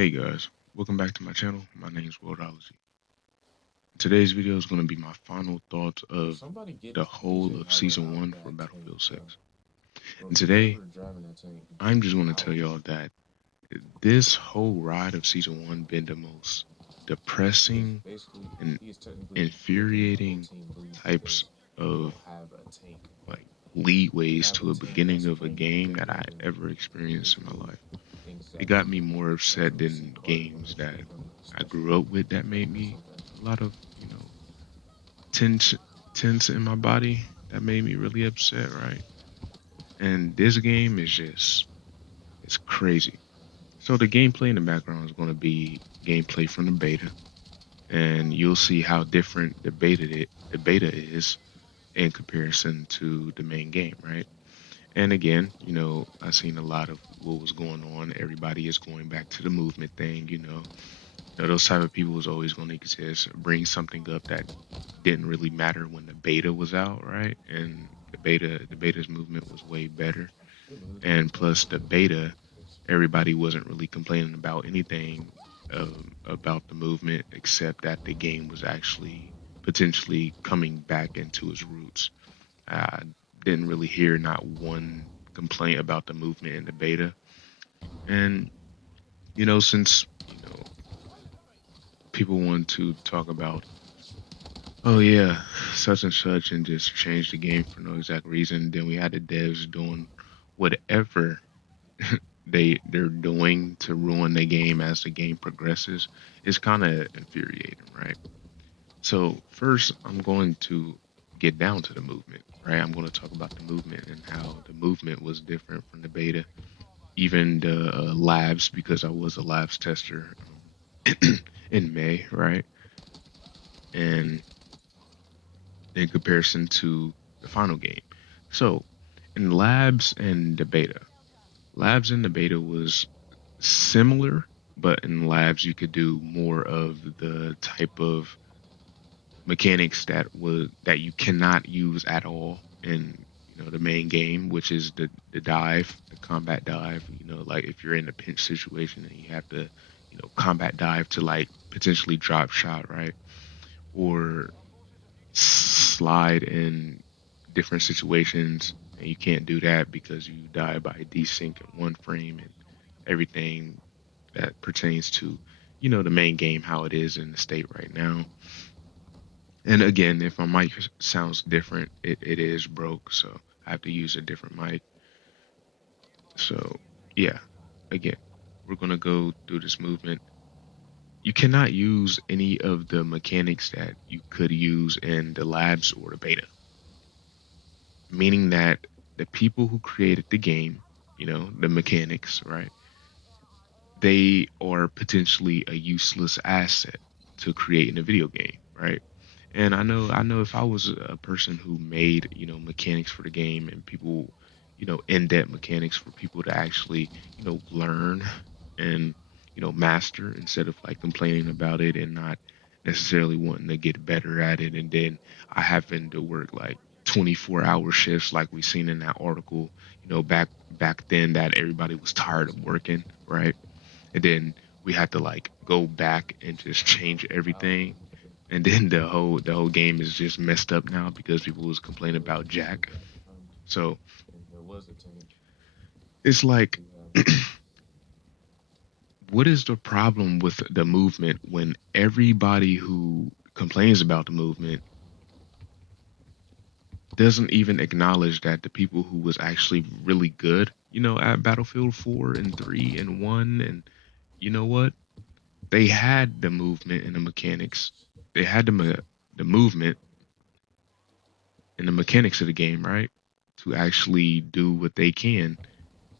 Hey guys, welcome back to my channel. My name is Worldology. Today's video is going to be my final thoughts of Somebody get the DJ whole of Khaled Season out of 1 for that tank, Battlefield bro. 6. Bro, And the today, driver driving that tank be I'm tripping just me going to tell out. y'all that this whole ride of Season 1 been the most Because depressing basically, and he is technically making the whole infuriating team lose types because we of don't have a tank. like We leadways have a to a tank beginning that's of a framing game that I everything ever and experienced in my basically life. thinks It that got we me can, more like, upset from the C than card run games this that shit from the I special grew up with that like made me something. a lot of, tense tense in my body that made me really upset, right? And this game is just it's crazy. So the gameplay in the background is going to be gameplay from the beta, and you'll see how different the beta is in comparison to the main game, right? And again, I've seen a lot of what was going on. Everybody is going back to the movement thing, those type of people is always going to exist. Bring something up that didn't really matter when the beta was out, right? And the beta's movement was way better. And plus the beta, everybody wasn't really complaining about anything about the movement except that the game was actually potentially coming back into its roots. I didn't really hear not one complaint about the movement in the beta. And since people want to talk about, oh yeah, such and such, and just change the game for no exact reason. Then we had the devs doing whatever they're doing to ruin the game as the game progresses. It's kind of infuriating, right? So first, I'm going to get down to the movement, right? I'm going to talk about the movement and how the movement was different from the beta, even the labs, because I was a labs tester in May, right? And in comparison to the final game. So, in labs and the beta was similar, but in labs you could do more of the type of mechanics that you cannot use at all in the main game, which is the dive, the combat dive. Like if you're in a pinch situation and you have to combat dive to like potentially drop shot, right? Or slide in different situations, and you can't do that because you die by desync in one frame and everything that pertains to the main game, how it is in the state right now. And again, if my mic sounds different, it is broke, so I have to use a different mic. So yeah, again, we're gonna go through this movement. You cannot use any of the mechanics that you could use in the labs or the beta, meaning that the people who created the game, the mechanics, right? They are potentially a useless asset to create in a video game, right? And I know if I was a person who made, mechanics for the game and people, in-depth mechanics for people to actually, learn and, master instead of like complaining about it and not necessarily wanting to get better at it. And then I having to work like 24-hour shifts like we seen in that article, back then that everybody was tired of working, right? And then we had to like go back and just change everything, and then the whole game is just messed up now because people was complaining There was about a tank Jack. back behind us. So And there was a tank. it's like, We have what is the problem with the movement when everybody who complains about the movement doesn't even acknowledge that the people who was actually really good, at Battlefield 4 and 3 and 1, and you know what? They had the movement and the mechanics. They had the movement and the mechanics of the game, right? To actually do what they can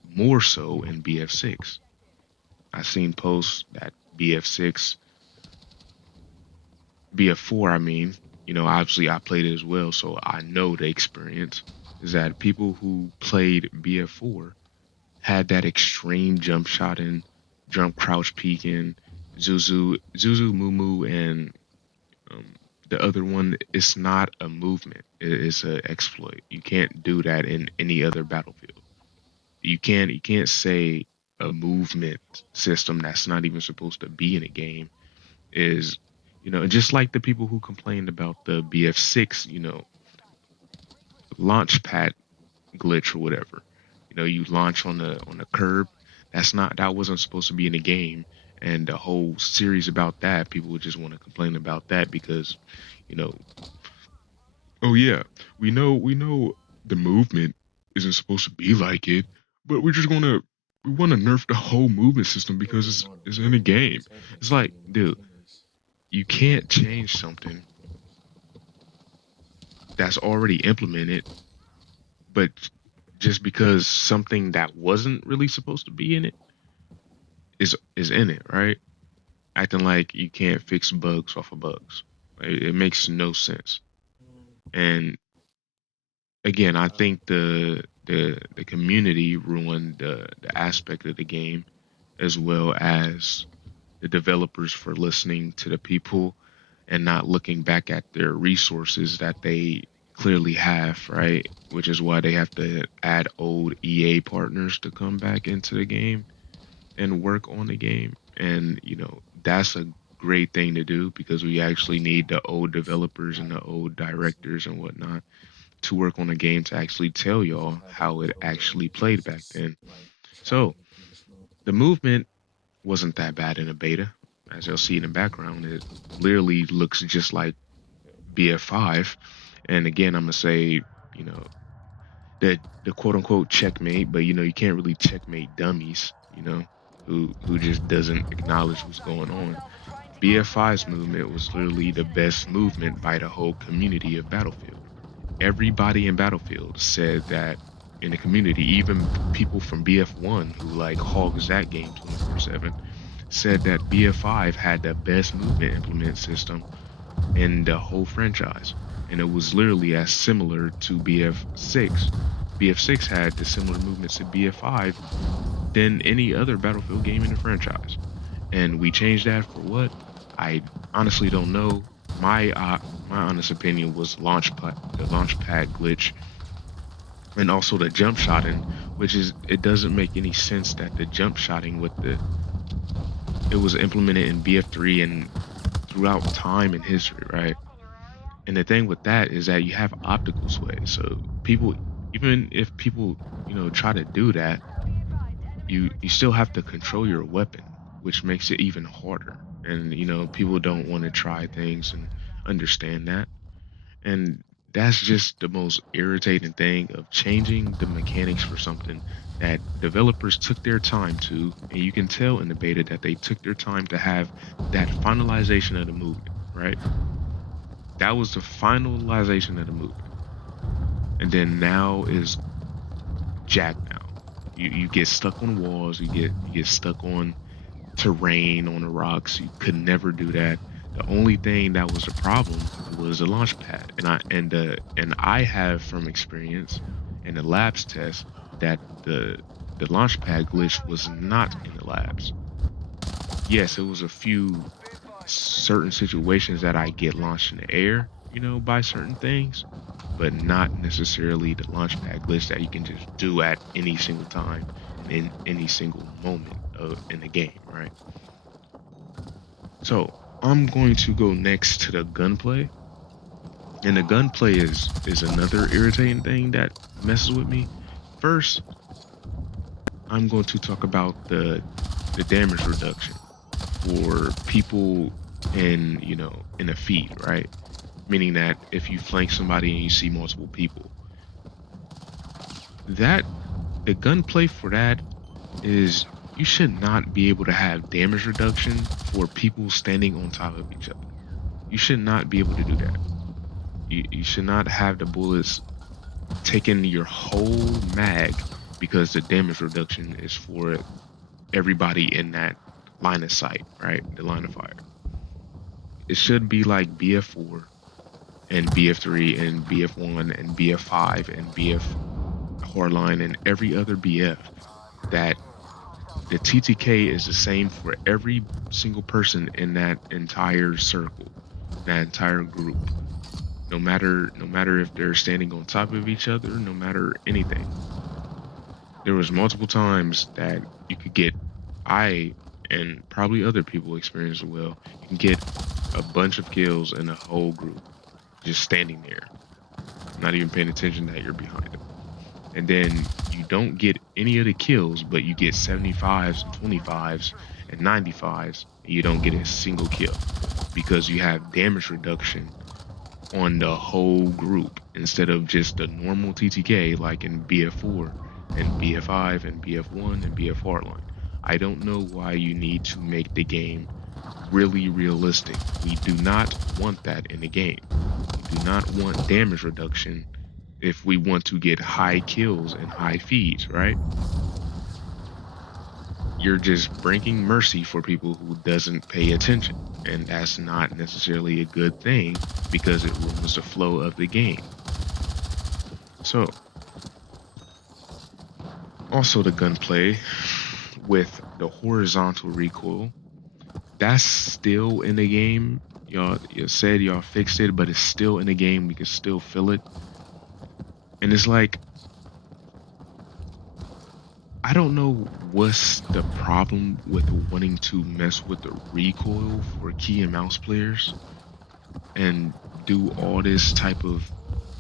more so in BF6. I seen posts that BF6, BF4, I mean, obviously I played it as well, so I know the experience is that people who played BF4 had that extreme jump shot and jump crouch peek and Zuzu Mumu and um, the other one. It's not a movement. It's an exploit. You can't do that in any other battlefield. You can't say a movement system that's not even supposed to be in a game is, just like the people who complained about the BF6, launch pad glitch or whatever. You launch on the curb. That wasn't supposed to be in the game. And the whole series about that, people would just want to complain about that because, you know, oh yeah, we know the movement isn't supposed to be like it, but we want to nerf the whole movement system But because they want it's to in the nerf it game. It's like, technically in dude, mechanics. you can't change something that's already implemented, but just because something that wasn't really supposed to be in it is in it, right? Acting like you can't fix bugs off of bugs. It makes no sense. Mm, And again, I uh, think the community ruined the aspect of the game as well as the developers for listening to the people and not looking back at their resources that they clearly have, right? Which is why they have to add old EA partners to come back into the game and work on the game. And, that's a great thing to do because we actually need the old developers and like the old so directors and whatnot to work on the game to actually tell you just y'all have how it actually played back just then. like So tracking pretty slow. the movement wasn't that bad in the beta. As you'll see in the background, it literally looks just like Yeah. BF5. And again, I'm gonna say, you know, the quote unquote checkmate, but you can't really checkmate dummies, who just doesn't acknowledge what's going on. BF5's movement was literally the best movement by the whole community of Battlefield. Everybody in Battlefield said that in the community, even people from BF1 who like hogs that game 24/7 said that BF5 had the best movement implement system in the whole franchise. And it was literally as similar to BF6. BF6 had the similar movements to BF5 than any other Battlefield game in the franchise. And we changed that for what? I honestly don't know. My honest opinion was the launch pad glitch and also the jump shotting, which is it doesn't make any sense that the jump shotting with the it was implemented in BF3 and throughout time in history, right? And the thing with that is that you have optical sway. So people, even if people, try to do that, you still have to control your weapon, which makes it even harder. And people don't want to try things and understand that. And that's just the most irritating thing of changing the mechanics for something that developers took their time to, and you can tell in the beta that they took their time to have that finalization of the movement, right? That was the finalization of the movement. And then now is Jack now. You get stuck on walls, you get stuck on terrain on the rocks. You could never do that. The only thing that was a problem was the launch pad. And I have from experience in the labs test that the launch pad glitch was not in the labs. Yes, it was a few certain situations that I get launched in the air, by certain things, but not necessarily the launch pad glitch that you can just do at any single time and in any single moment in the game, right? So I'm going to go next to the gunplay, and the gunplay is another irritating thing that messes with me. First, I'm going to talk about the damage reduction for people in a feed, right? Meaning that if you flank somebody and you see multiple people, that the gunplay for that is you should not be able to have damage reduction for people standing on top of each other. You should not be able to do that. You should not have the bullets taking your whole mag because the damage reduction is for everybody in that line of sight, right? The line of fire. It should be like BF4 and BF3 and BF1 and BF5 and BF Hardline and every other BF that the TTK is the same for every single person in that entire circle, that entire group. No matter if they're standing on top of each other, no matter anything. There was multiple times that you could get I and probably other people experience as well. You can get a bunch of kills in a whole group just standing there, not even paying attention that you're behind them. And then you don't get any of the kills, but you get 75s and 25s and 95s, and you don't get a single kill because you have damage reduction on the whole group instead of just the normal TTK like in BF4 and BF5 and BF1 and BF hardline. I don't know why you need to make the game really realistic. We do not want that in the game. We do not want damage reduction if we want to get high kills and high feeds, right? You're just bringing mercy for people who doesn't pay attention, and that's not necessarily a good thing because it ruins the flow of the game. So, also the gunplay with the horizontal recoil, that's still in the game. Y'all, you said y'all fixed it, but it's still in the game. We can still feel it, and it's like I don't know what's the problem with wanting to mess with the recoil for key and mouse players and do all this type of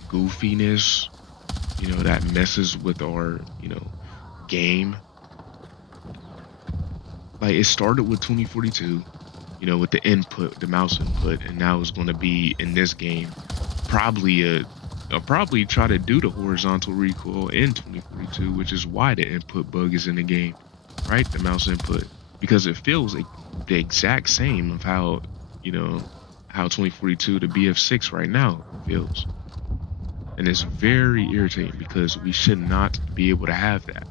goofiness, that messes with our, game. Like it started with 2042, with the input, the mouse input, and now it's going to be in this game probably I'll probably try to do the horizontal recoil in 2042, which is why the input bug is in the game, right? The mouse input, because it feels like the exact same of you know, how 2042 to BF6 right now feels. And it's very irritating because we should not be able to have that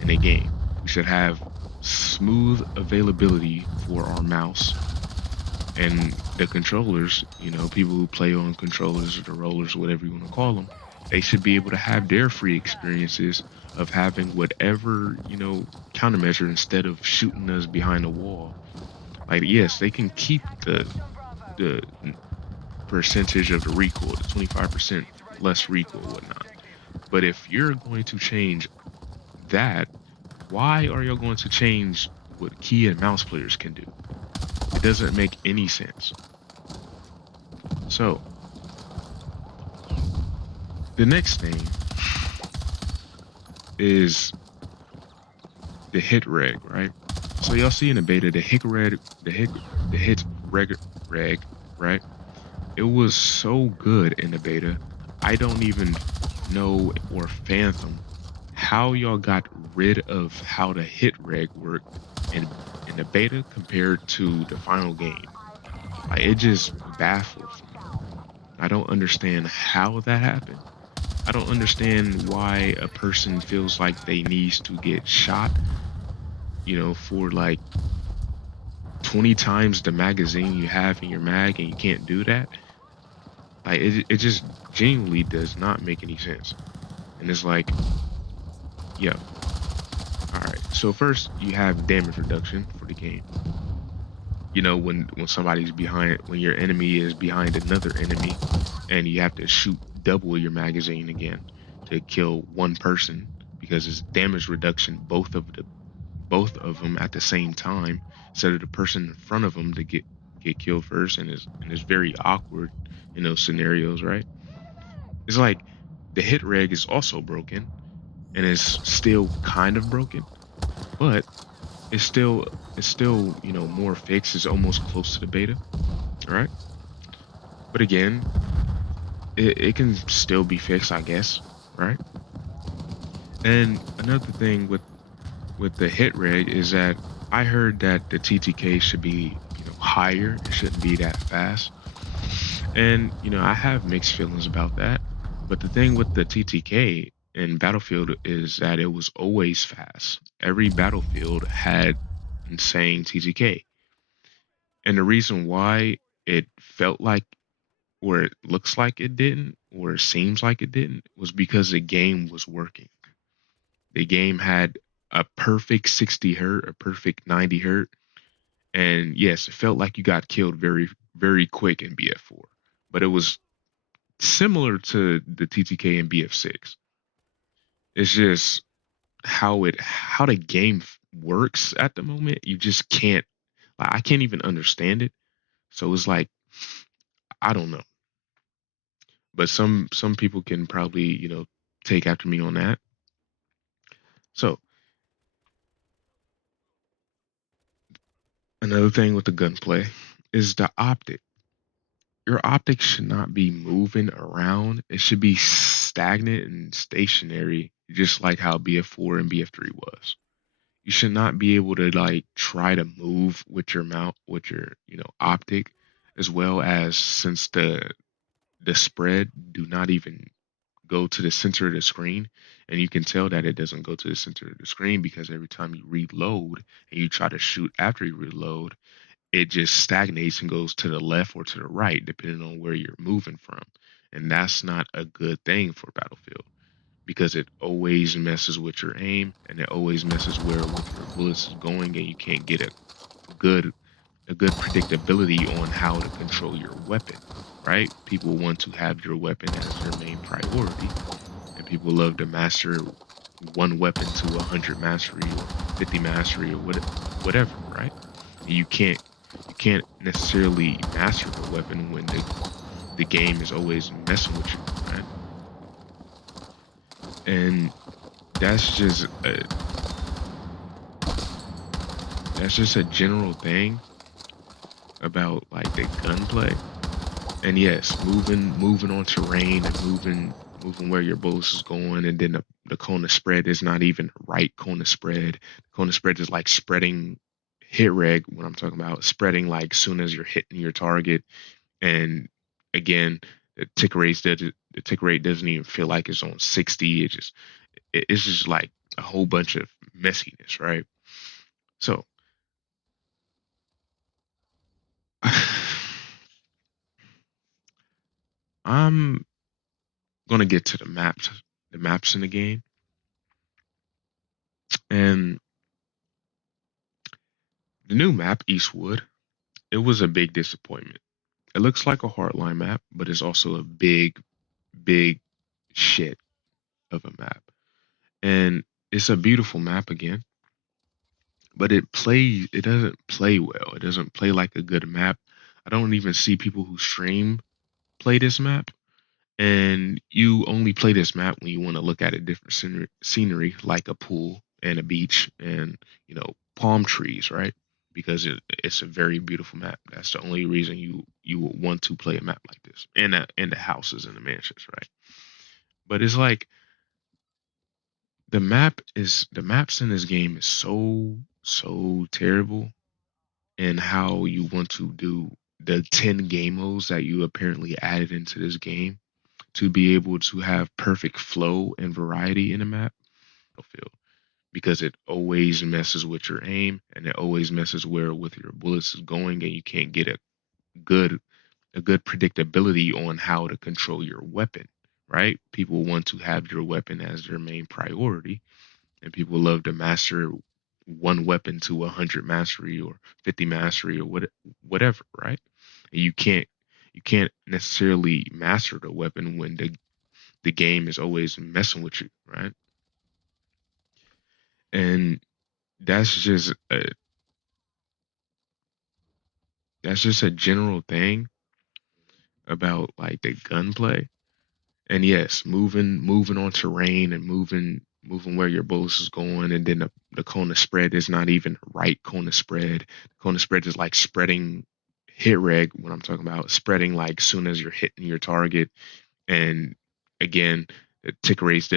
in a game. We should have smooth availability for our mouse and the controllers, people who play on controllers or the rollers, whatever you want to call them, they should be able to have their free experiences of having whatever, countermeasure instead of shooting us behind a wall. Like, yes, they can keep the percentage of the recoil, the 25% less recoil, whatnot. But if you're going to change that, why are you going to change what key and mouse players can do? It doesn't make any sense. So, the next thing is the hit reg, right? So y'all see in the beta the hit reg, right? It was so good in the beta. I don't even know or fathom how y'all got rid of how the hit reg worked in the beta compared to the final game. Like it just baffles me. I don't understand how that happened. I don't understand why a person feels like they needs to get shot, for like 20 times the magazine you have in your mag and you can't do that. Like it just genuinely does not make any sense. And it's like, yo, all right. So first you have damage reduction for the game. When somebody's behind, when your enemy is behind another enemy, and you have to shoot double your magazine again to kill one person because it's damage reduction both of them at the same time instead of the person in front of them to get killed first, and it's very awkward in those scenarios, right? It's like the hit reg is also broken and it's still kind of broken, but it's still it's still more fixed. It's almost close to the beta, right? But again, it can still be fixed, I guess, right? And another thing with the hit reg is that I heard that the TTK should be, higher. It shouldn't be that fast. And, I have mixed feelings about that. But the thing with the TTK in Battlefield is that it was always fast. Every Battlefield had insane TTK. And the reason why it felt like, or it looks like it didn't, or it seems like it didn't, was because the game was working. The game had a perfect 60 hertz, a perfect 90 hertz. And yes, it felt like you got killed very, very quick in BF4, but it was similar to the TTK in BF6. It's just, how the game works at the moment. You just can't. Like, I can't even understand it. So it's like I don't know. But some people can probably take after me on that. So another thing with the gunplay is the optic. Your optics should not be moving around. It should be stagnant and stationary, just like how BF4 and BF3 was. You should not be able to like try to move with your mount with your optic, as well as since the spread do not even go to the center of the screen, and you can tell that it doesn't go to the center of the screen because every time you reload and you try to shoot after you reload, it just stagnates and goes to the left or to the right depending on where you're moving from. And that's not a good thing for Battlefield because it always messes with your aim and it always messes where with your bullets is going, and you can't get good a good predictability on how to control your weapon, right? People want to have your weapon as their main priority, and people love to master one weapon to 100 mastery or 50 mastery or whatever, right? And you can't necessarily master a weapon when the game is always messing with you, right? And that's just a, that's just a general thing about like the gunplay. And yes, moving on terrain and moving where your bullets is going, and then the cone of spread is not even right cone of spread. The cone of spread is like spreading hit reg. What I'm talking about, spreading like soon as you're hitting your target. And again, the tick rate doesn't even feel like it's on 60. It's just like a whole bunch of messiness, right? So I'm gonna get to the maps in the game, and the new map Eastwood. It was a big disappointment. It looks like a hardline map, but it's also a big shit of a map. And it's a beautiful map again, but it doesn't play well. It doesn't play like a good map. I don't even see people who stream play this map. And you only play this map when you want to look at a different scenery like a pool and a beach and palm trees, right? Because it's a very beautiful map. That's the only reason you would want to play a map like this, and the houses and the mansions, right? But it's like the maps in this game is so terrible, and how you want to do the 10 game modes that you apparently added into this game to be able to have perfect flow and variety in a map. Battlefield, because it always messes with your aim and it always messes where with your bullets is going, and you can't get good a good predictability on how to control your weapon, right? People want to have your weapon as their main priority, and people love to master one weapon to 100 mastery or 50 mastery or whatever, right? And you can't necessarily master the weapon when the game is always messing with you, right? And that's just a, that's just a general thing about like the gunplay. And yes, moving on terrain and moving where your bullets is going, and then the cone of spread is not even right cone of spread. The cone of spread is like spreading hit reg. What I'm talking about, spreading like soon as you're hitting your target. And again, the tick rate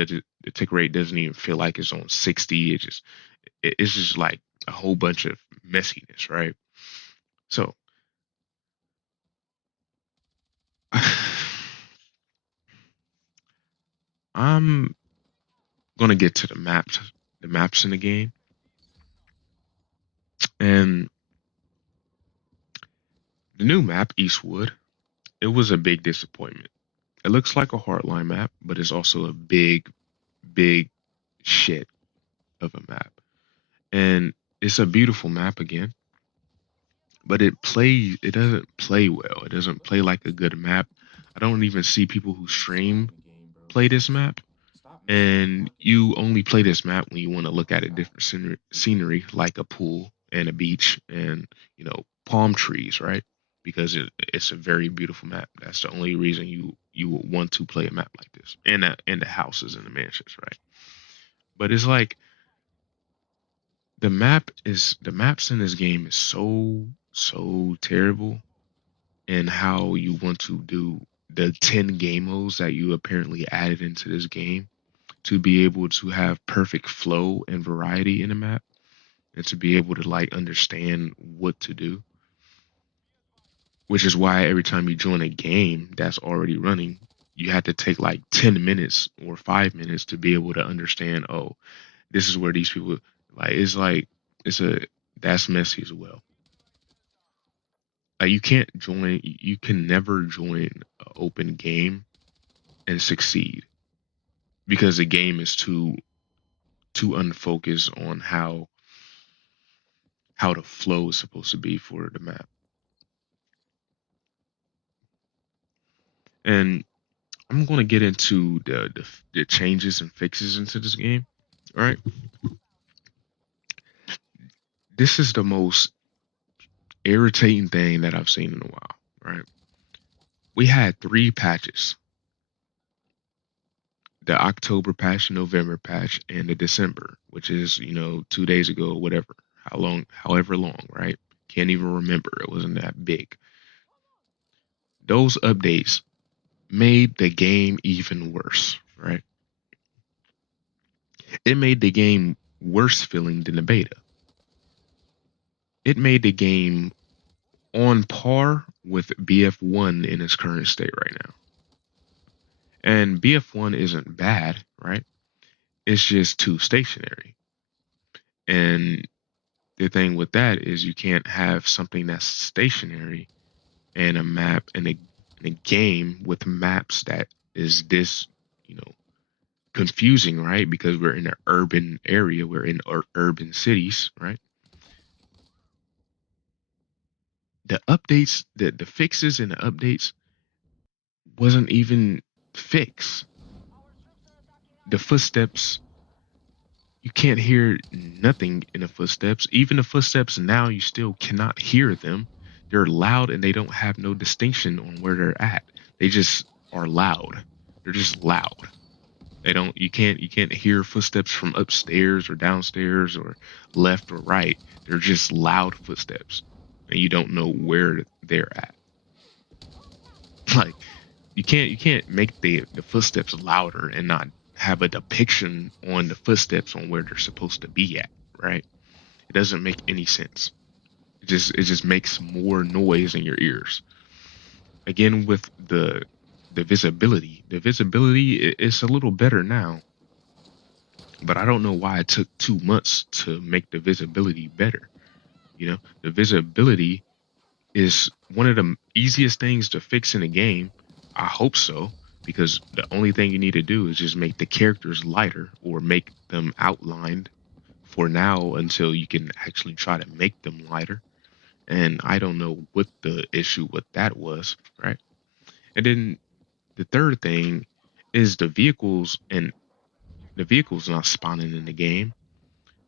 doesn't even feel like it's on 60. It's just like a whole bunch of messiness, right? So I'm gonna get to the maps in the game, and the new map Eastwood. It was a big disappointment. It looks like a hardline map, but it's also a big shit of a map, and it's a beautiful map again. But it doesn't play well. It doesn't play like a good map. I don't even see people who Stop stream the game, bro. play this map, and you only play this map when you want to look at a different scenery, like a pool and a beach and palm trees, right? Because it's a very beautiful map. That's the only reason you would want to play a map like this, and the houses and the mansions, right? But it's like the maps in this game is so terrible, and how you want to do the 10 game modes that you apparently added into this game to be able to have perfect flow and variety in a map, and to be able to like understand what to do, which is why every time you join a game that's already running, you have to take like 10 minutes or 5 minutes to be able to understand, oh, this is where these people like it's a that's messy as well. Like you can never join an open game and succeed, because the game is too unfocused on how the flow is supposed to be for the map. And I'm going to get into the changes and fixes into this game. All right, this is the most irritating thing that I've seen in a while. Right, we had three patches: the October patch, November patch, and the December, which is 2 days ago, or whatever, however long. Right, can't even remember. It wasn't that big. Those updates made the game even worse. Right, it made the game worse feeling than the beta. It made the game on par with BF1 in its current state right now. And BF1 isn't bad, right? It's just too stationary. And the thing with that is you can't have something that's stationary and a map and a game with maps that is this, you know, confusing, right? Because we're in an urban area, we're in urban cities, right? The fixes and the updates wasn't even fixed. The footsteps, you can't hear nothing in the footsteps. Even the footsteps now, you still cannot hear them. They're loud and they don't have no distinction on where they're at. They just are loud. They're just loud. They don't you can't hear footsteps from upstairs or downstairs or left or right. They're just loud footsteps. And you don't know where they're at. Like you can't make the footsteps louder and not have a depiction on the footsteps on where they're supposed to be at, right? It doesn't make any sense. It just makes more noise in your ears. Again, with the visibility is a little better now, but I don't know why it took 2 months to make the visibility better. The visibility is one of the easiest things to fix in a game. I hope so, because the only thing you need to do is just make the characters lighter or make them outlined for now until you can actually try to make them lighter. And I don't know what the issue with that was, right? And then the third thing is the vehicles not spawning in the game.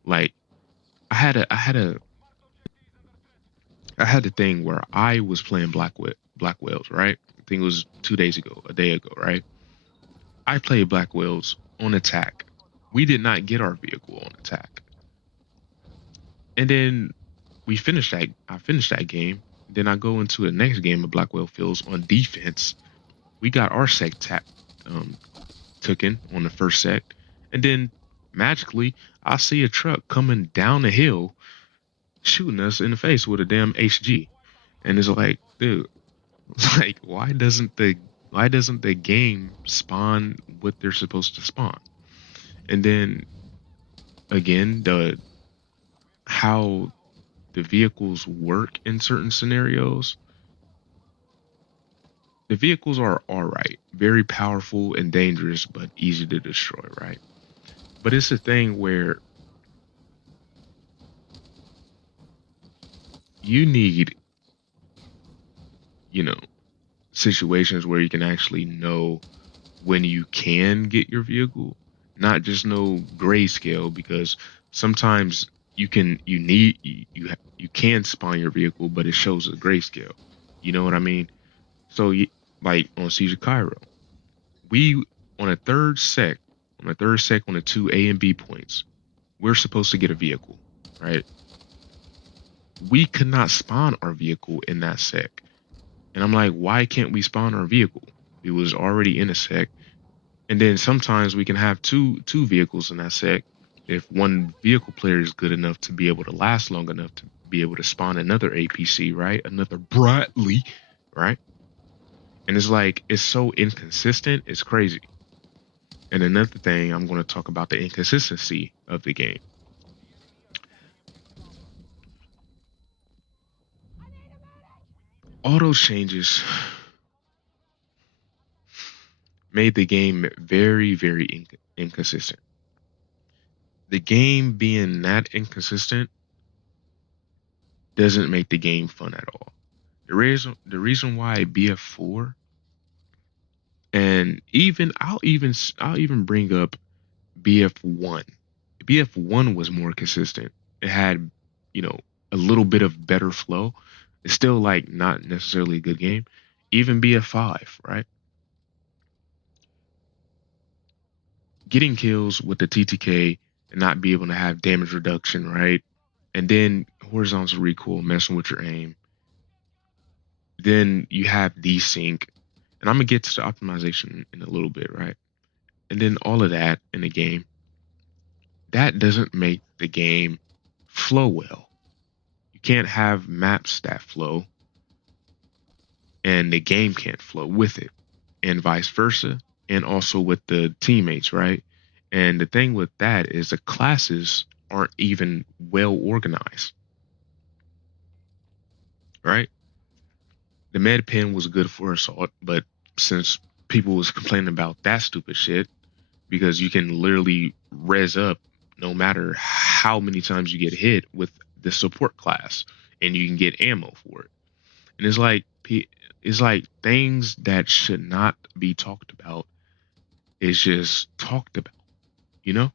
Like I had a thing where I was playing Black Whales, right? I think it was 2 days ago, a day ago, right? I played Black Whales on attack. We did not get our vehicle on attack, and then I finished that game. Then I go into the next game of Black Whale Fields on defense. We got our sec tap um, taken on the first sec, and then magically I see a truck coming down the hill shooting us in the face with a damn HG, and it's like, dude, like why doesn't the game spawn what they're supposed to spawn? And then again, the how the vehicles work in certain scenarios, the vehicles are all right, very powerful and dangerous, but easy to destroy, right? But it's a thing where you need, you know, situations where you can actually know when you can get your vehicle not just no grayscale, because sometimes you need you can spawn your vehicle, but it shows a grayscale. You know what I mean? So like on Siege of Cairo, we on a third sec, on the two A and B points, we're supposed to get a vehicle, right? We could not spawn our vehicle in that sec. And I'm like, why can't we spawn our vehicle? It was already in a sec. And then sometimes we can have two vehicles in that sec if one vehicle player is good enough to be able to last long enough to be able to spawn another APC, right? Another Bradley, right? And it's like it's so inconsistent, it's crazy. And another thing, I'm going to talk about the inconsistency of the game. All those changes made the game very, very inconsistent. The game being that inconsistent doesn't make the game fun at all. The reason why BF4, and even I'll even bring up BF1. BF1 was more consistent. It had, you know, a little bit of better flow. It's still like not necessarily a good game. Even BF5, right? Getting kills with the TTK and not be able to have damage reduction, right? And then horizontal recoil messing with your aim. Then you have desync, and I'm gonna get to the optimization in a little bit, right? And then all of that in the game, that doesn't make the game flow well. You can't have maps that flow and the game can't flow with it, and vice versa, and also with the teammates, right? And the thing with that is the classes aren't even well organized, right? The med pen was good for assault, but since people was complaining about that stupid shit, because you can literally res up no matter how many times you get hit with the support class, and you can get ammo for it. And it's like things that should not be talked about is just talked about, you know?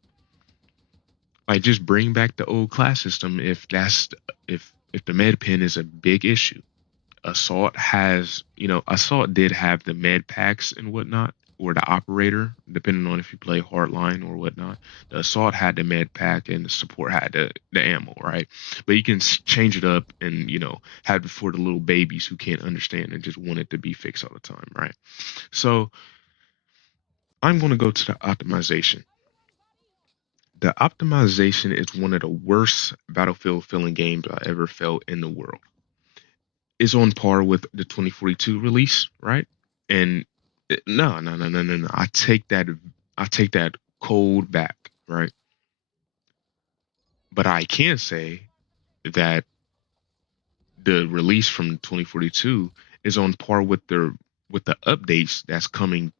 Like just bring back the old class system if the med pen is a big issue. Assault did have the med packs and whatnot, or the operator, depending on if you play hardline or whatnot. The assault had the med pack and the support had the ammo, right? But you can change it up and have it for the little babies who can't understand and just want it to be fixed all the time, right? So I'm going to go to the optimization. The optimization is one of the worst Battlefield feeling games I ever felt in the world. Is on par with the 2042 release, right? And no, no, no, no, no, no. I take that cold back, right? But I can say that the release from 2042 is on par with the updates that's coming,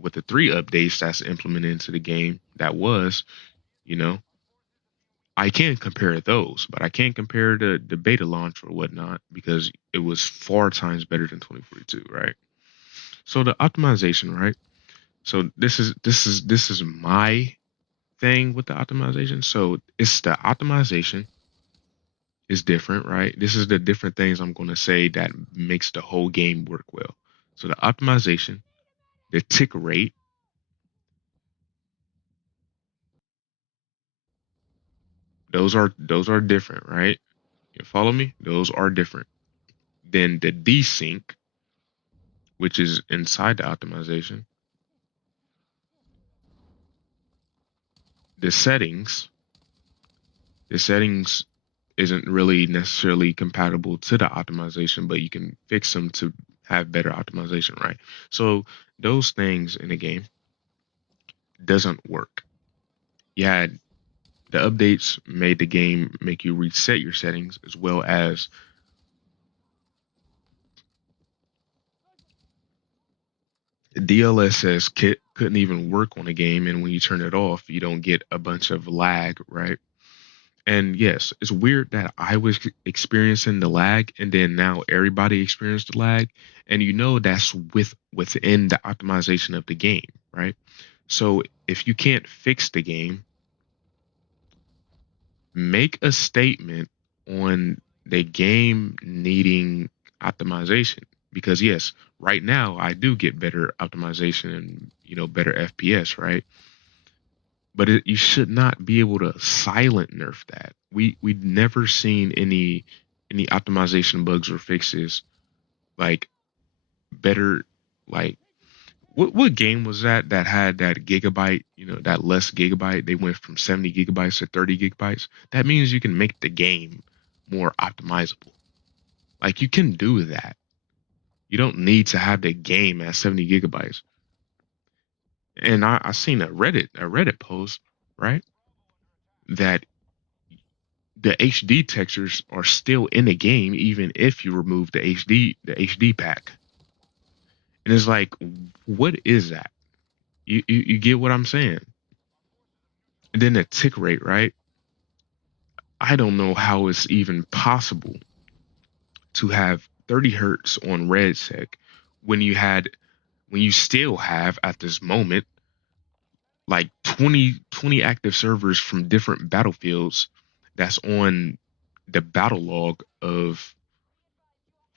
with the three updates that's implemented into the game. That was, you know, I can compare those, but I can't compare the beta launch or whatnot because it was far times better than 2042, right? So the optimization, right? So this is my thing with the optimization. So it's the optimization is different, right? This is the different things I'm going to say that makes the whole game work well. So the optimization, the tick rate, those are different, right? You follow me? Those are different. Then the desync, which is inside the optimization, the settings, the settings isn't really necessarily compatible to the optimization, but you can fix them to have better optimization, right? So those things in the game doesn't work. You had the updates made the game make you reset your settings, as well as DLSS couldn't even work on a game, and when you turn it off, you don't get a bunch of lag, right? And yes, it's weird that I was experiencing the lag, and then now everybody experienced the lag, and that's within the optimization of the game, right? So if you can't fix the game, make a statement on the game needing optimization. Because yes, right now I do get better optimization and better FPS, right? But you should not be able to silent nerf that. We've never seen any optimization bugs or fixes like better like what game was that had that gigabyte, that less gigabyte? They went from 70 gigabytes to 30 gigabytes. That means you can make the game more optimizable. Like you can do that. You don't need to have the game at 70 gigabytes. And I seen a Reddit post, right? That the HD textures are still in the game even if you remove the HD pack. And it's like, what is that? You get what I'm saying? And then the tick rate, right? I don't know how it's even possible to have 30 hertz on RedSec when you still have at this moment like 20 active servers from different battlefields that's on the battle log of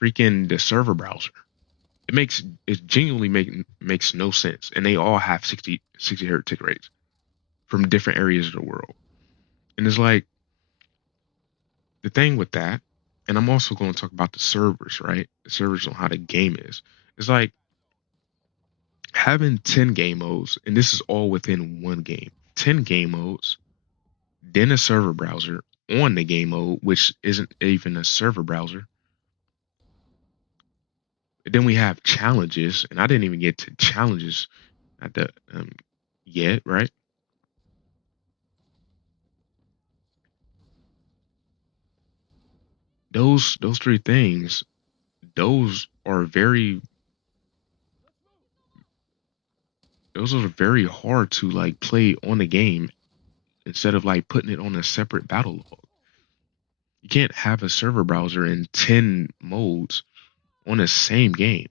freaking the server browser. It genuinely makes no sense, and they all have 60 hertz tick rates from different areas of the world. And it's like the thing with that, and I'm also going to talk about the servers, right? The servers on how the game is. It's like having 10 game modes, and this is all within one game. 10 game modes, then a server browser on the game mode, which isn't even a server browser. Then we have challenges, and I didn't even get to challenges at the yet, right? Those three things, those are very hard to like play on the game instead of like putting it on a separate battle log. You can't have a server browser in 10 modes on the same game.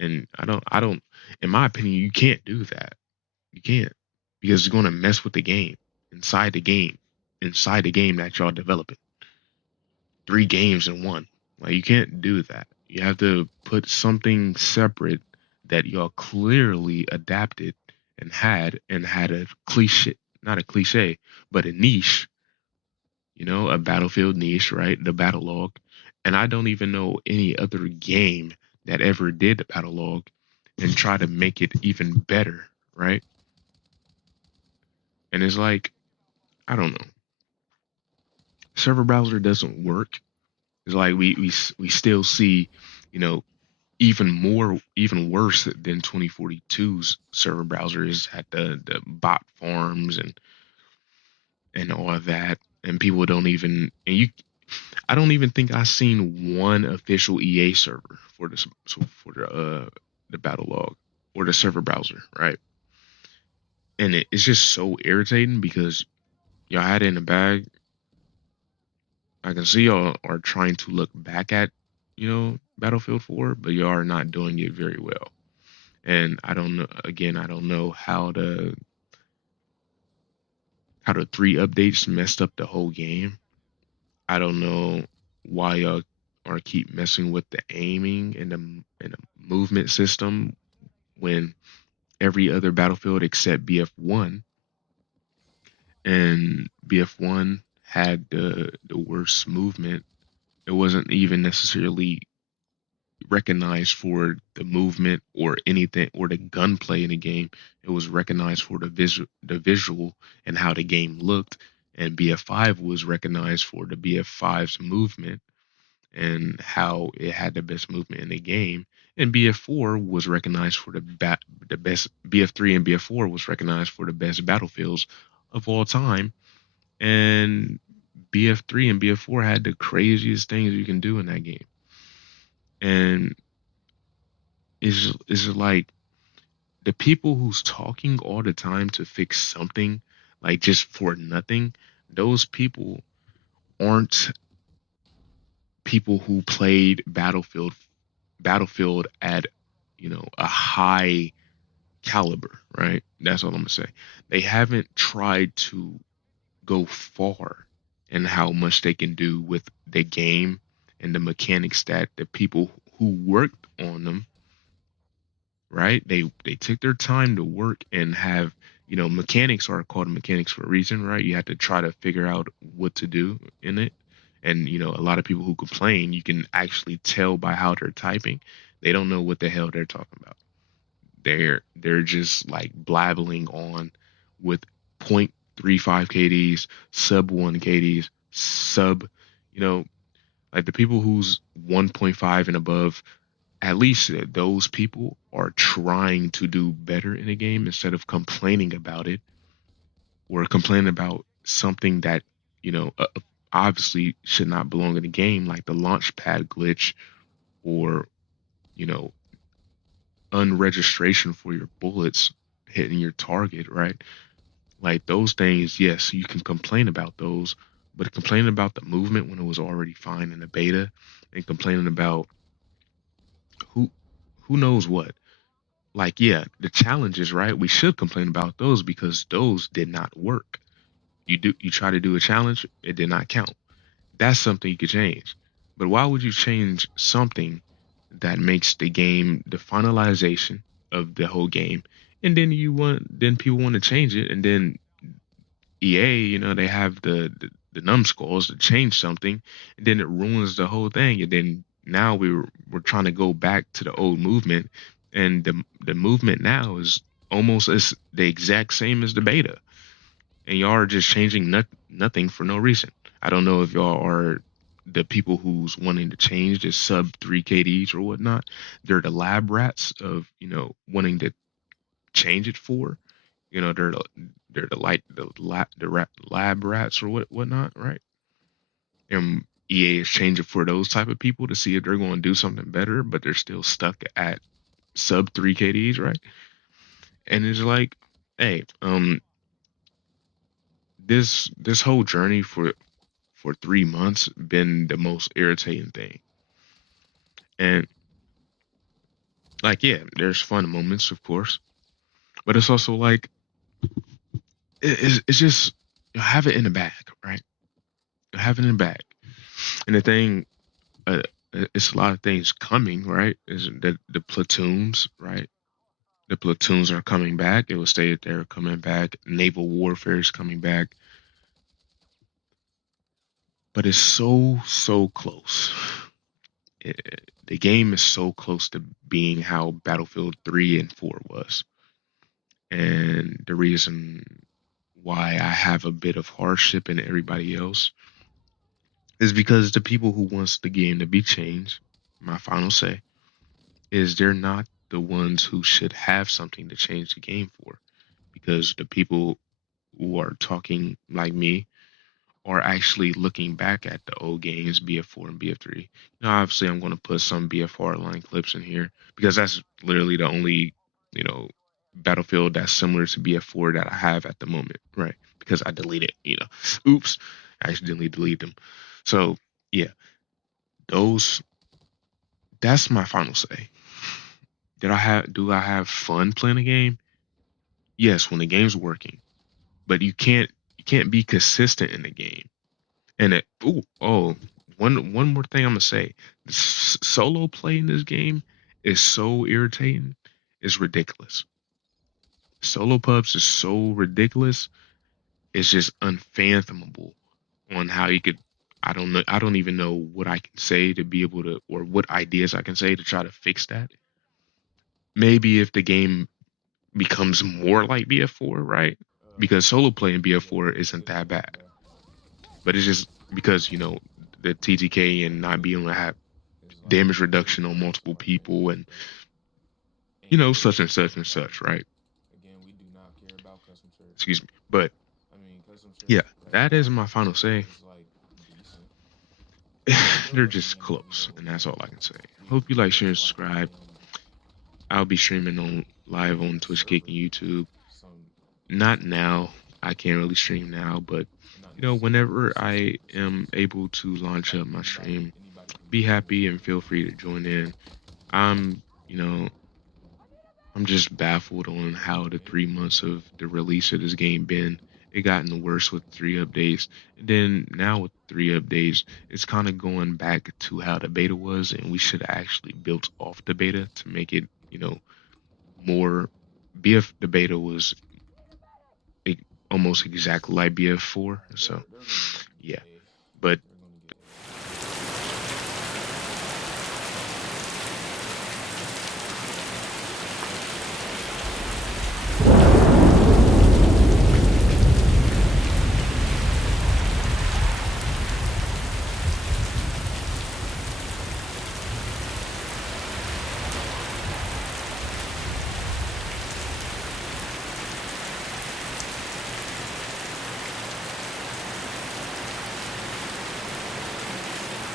And I don't in my opinion, you can't do that. You can't because it's going to mess with the game inside the game, inside the game that y'all developing. Three games in one. Like you can't do that. You have to put something separate that y'all clearly adapted and had a cliche, not a cliche, but a niche, a battlefield niche, right? The battle log. And I don't even know any other game that ever did the battle log and try to make it even better, right? And it's like, I don't know. Server browser doesn't work. It's like we still see, you know, even worse than 2042's server browser is at the bot farms and all of that. And people don't even and you I don't even think I've seen one official EA server for this for the battle log or the server browser, right? And it's just so irritating because y'all had it in the bag. I can see y'all are trying to look back at, Battlefield 4, but y'all are not doing it very well. And I don't know, again, I don't know how the three updates messed up the whole game. I don't know why y'all are keep messing with the aiming and the movement system when every other battlefield except BF1 and BF1 had the worst movement. It wasn't even necessarily recognized for the movement or anything or the gunplay in the game. It was recognized for the visual and how the game looked. And BF5 was recognized for the BF5's movement and how it had the best movement in the game. And BF4 was recognized for the best. BF3 and BF4 was recognized for the best battlefields of all time. And BF3 and BF4 had the craziest things you can do in that game. And is like the people who's talking all the time to fix something like just for nothing, those people aren't people who played Battlefield at a high caliber, right? That's all I'm gonna say. They haven't tried to go far in how much they can do with the game and the mechanics that the people who worked on them, right? They took their time to work and have, mechanics are called mechanics for a reason, right? You have to try to figure out what to do in it. And a lot of people who complain, you can actually tell by how they're typing. They don't know what the hell they're talking about. They're just like blabbling on with 0.35 KDs, sub 1 KDs, sub, you know, like the people who's 1.5 and above, at least those people are trying to do better in the game instead of complaining about it or complaining about something that, obviously should not belong in the game, like the launch pad glitch or, you know, unregistration for your bullets hitting your target, right? Like those things, yes, you can complain about those, but complaining about the movement when it was already fine in the beta and complaining about who who knows what. Like, yeah, the challenges, right? We should complain about those because those did not work. You try to do a challenge, it did not count. That's something you could change. But why would you change something that makes the game the finalization of the whole game? And then people want to change it, and then EA, they have the numbskulls to change something, and then it ruins the whole thing. And then now we're trying to go back to the old movement, and the movement now is almost as the exact same as the beta, and y'all are just changing nothing for no reason. I don't know if y'all are the people who's wanting to change the sub 3 KDs or whatnot. They're the lab rats of wanting to change it for. They're the light lab rats or whatnot, right? And EA is changing for those type of people to see if they're going to do something better, but they're still stuck at sub 3 KDs, right? And it's like, hey, this whole journey for 3 months been the most irritating thing. And like, yeah, there's fun moments, of course, but it's also like it's just you have it in the bag, right? You have it in the bag, and the thing, uh, it's a lot of things coming, right? Is the platoons, right? The platoons are coming back. It was stated they're coming back. Naval warfare is coming back, but it's so close. The game is so close to being how Battlefield 3 and 4 was. And the reason why I have a bit of hardship in everybody else is because the people who wants the game to be changed, my final say, is they're not the ones who should have something to change the game for. Because the people who are talking like me are actually looking back at the old games, BF4 and BF3. Now, obviously, I'm going to put some BF4 line clips in here because that's literally the only, you know, Battlefield that's similar to BF4 that I have at the moment, right? Because I deleted, oops, I accidentally deleted them. So, yeah, those, that's my final say. Do I have fun playing a game? Yes, when the game's working, but you can't be consistent in the game. And one more thing I'm gonna say: the solo play in this game is so irritating. It's ridiculous. Solo pubs is so ridiculous. It's just unfathomable on how you could. I don't know. I don't even know what I can say to be able to, or what ideas I can say to try to fix that. Maybe if the game becomes more like BF4, right? Because solo play in Yeah, BF4 isn't say that more, bad, bro. but it's just because the TTK and not Yeah, being able to have it's like damage it's reduction on very multiple hard to people and but and such yes, and such and such, right? again, we do not care about custom shirts. Excuse me. But I mean, custom yeah, shirts right that is now my final say. is like decent. It's still They're better just than what we close, got with and that's all I BF4. can say. We Hope you like, share, and there's like subscribe. I'll be streaming on live on the Twitch, Kick, server and YouTube. some Not some now. I can't really stream now, but not necessarily whenever some I servers. am able to launch Like up my stream, anybody can be join the happy and server. feel free to join in. I'm, you know, I'm just baffled on how the 3 months of the release of this game been. It gotten worse with 3 updates. And then now with 3 updates, it's kind of going back to how the beta was, and we should have actually built off the beta to make it, more. BF the beta was e- almost exactly like BF4. So They're gonna yeah, hey, but they're